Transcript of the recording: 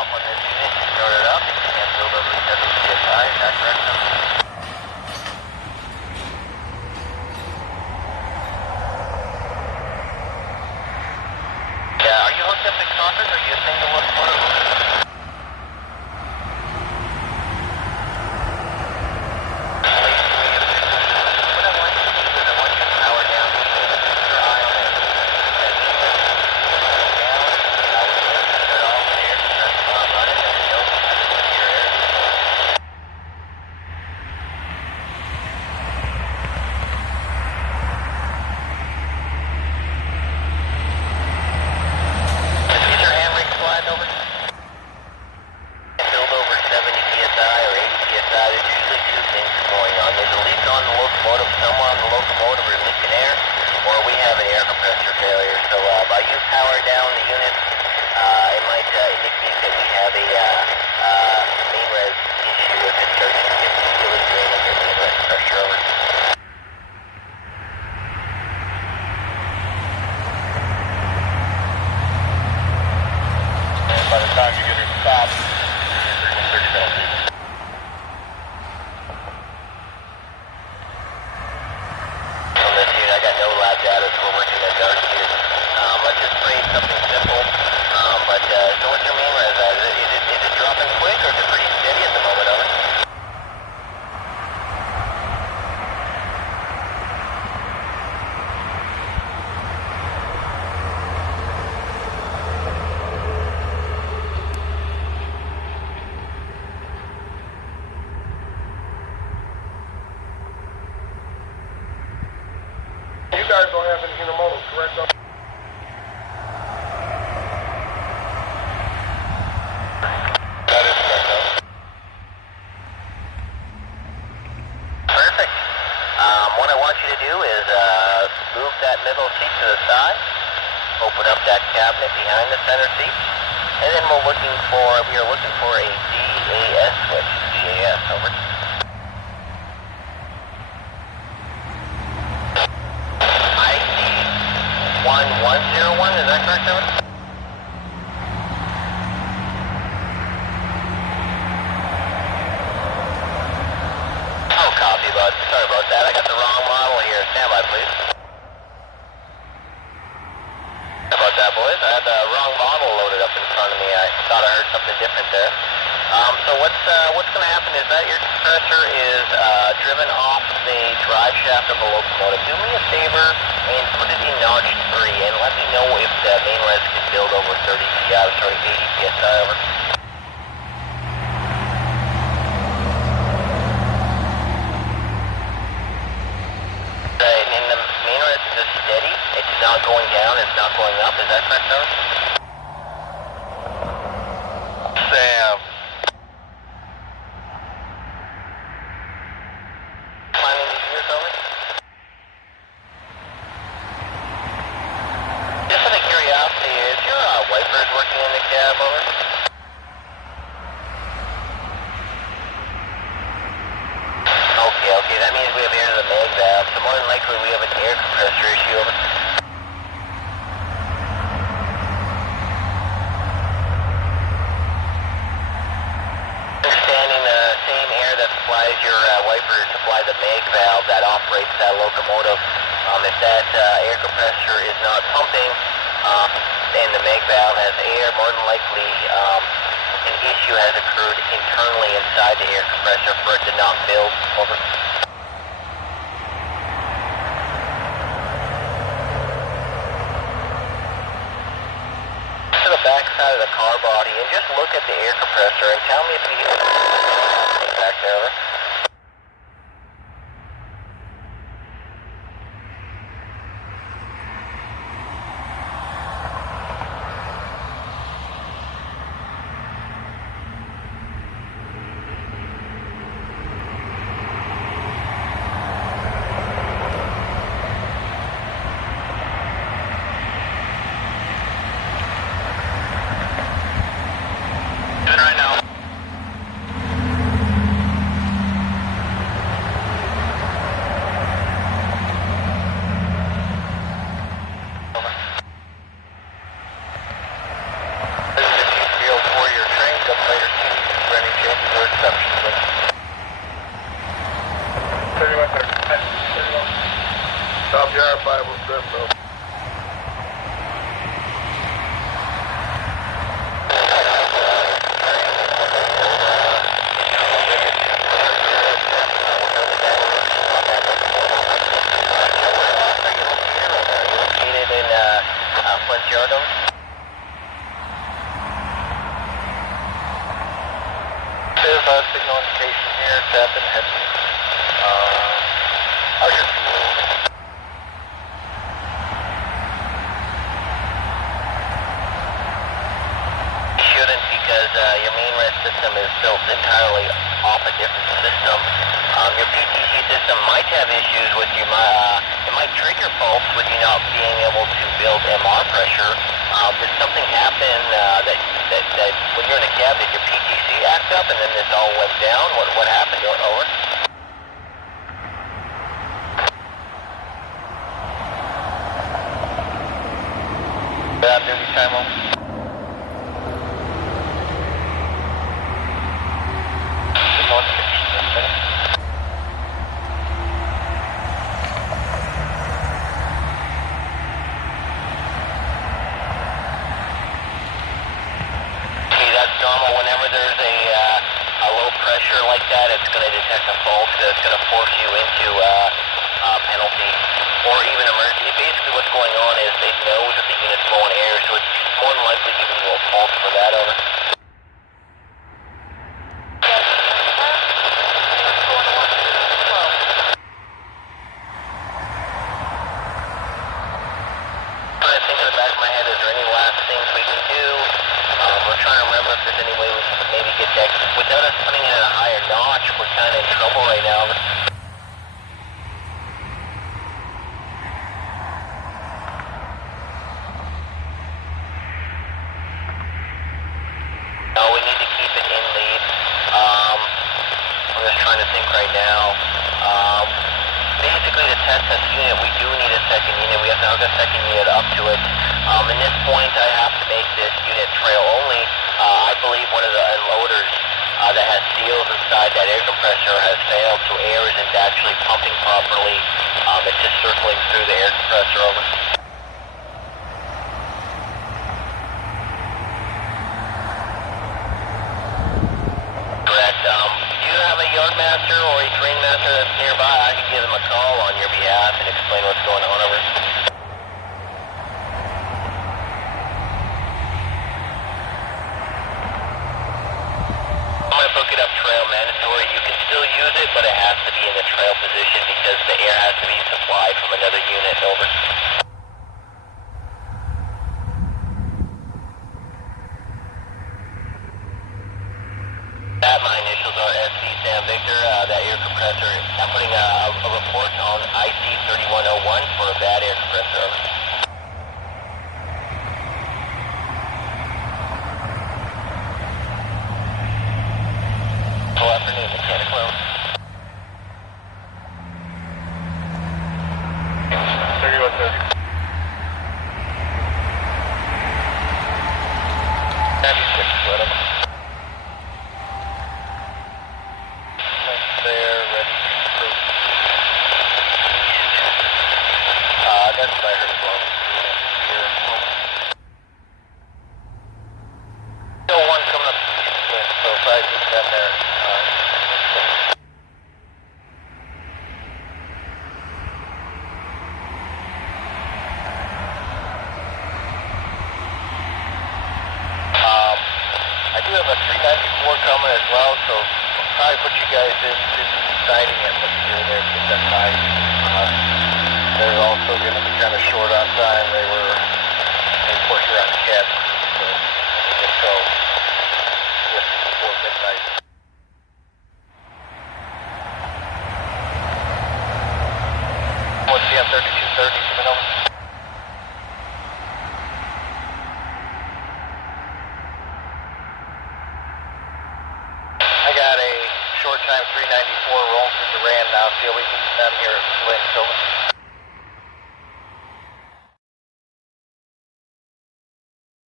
on this unit, start it up, and build over 70 psi, is that correct? Yeah, are you hooked up to Compressor, or are you a single locomotive? Don't have any intermodal, correct? That is correct. Perfect. What I want you to do is move that middle seat to the side, open up that cabinet behind the center seat, and then we are looking for a DAS switch. DAS, over. ID 1101, is that correct, over? Oh, copy, bud. Sorry about that. I got the wrong model here. Stand by, please. Sorry about that, boys. I had the wrong model loaded up in front of me. I thought I heard something different there. So what's going to happen is that your compressor is driven off the drive shaft of a locomotive. Do me a favor and put it in notch 3 and let me know if the main res can build over 80 psi over. And the main res is just steady. It's not going down, it's not going up. Is that correct, sir? Sam. Okay, that means we have air to the mag valve, so more than likely we have an air compressor issue, over. Understanding the same air that supplies your wiper supply the mag valve that operates that locomotive. If that air compressor is not pumping and the mag valve has air, more than likely an issue has occurred internally inside the air compressor for it to not build, over. To the back side of the car body and just look at the air compressor and tell me if you hear it back there, over. starts happening. How's your fuel? Shouldn't, because your main rest system is built entirely off a different system. Your PTC system might have issues with you. It might trigger faults with you not being able to build MR pressure. Did something happen that when you're in a cab, did your PTC act up and then this all went down? What happened? Over. On duty time over. Normal. Whenever there's a low pressure like that, it's going to detect a fault that's going to force you into penalty or even emergency. Basically what's going on is they know that the unit's blowing air, so it's more than likely giving you a fault for that. Over. Trying to think in the back of my head, is there any last things we can do? We're trying to remember if there's any way we can maybe get that. Without us putting it at a higher notch, we're kind of in trouble right now. No, we need to keep it in lead. I'm just trying to think right now. Basically, to test this unit, we do need a second unit. We have to hook a second unit up to it. At this point, I have to make this unit trail only. I believe one of the unloaders that has seals inside that air compressor has failed, so air isn't actually pumping properly. It's just circling through the air compressor. Over. Correct. Do you have a yardmaster or a train master that's nearby? I can give them a call on your behalf and explain what's going on. Over. I'm going to book it up trail mandatory. You can still use it, but it has to be in the trail position because the air has to be supplied from another unit. Over. My initials are SC Sam Victor. That air compressor, I'm putting a report on IC 3101 for a bad air compressor. Over. Good afternoon, mechanical. 3130. 96, let them. There, ready to that's what I heard as well. Here. Still one coming up so if I meet them there. I do have a 394 coming as well, so I'll probably put you guys into deciding it what's here there to get that night. They're also going to be kind of short on time. They put here on cab, so they get so just before midnight. What's the M3230 coming over? I got a short time 394 rolling through Duran now. See how we meet them here at Lynn.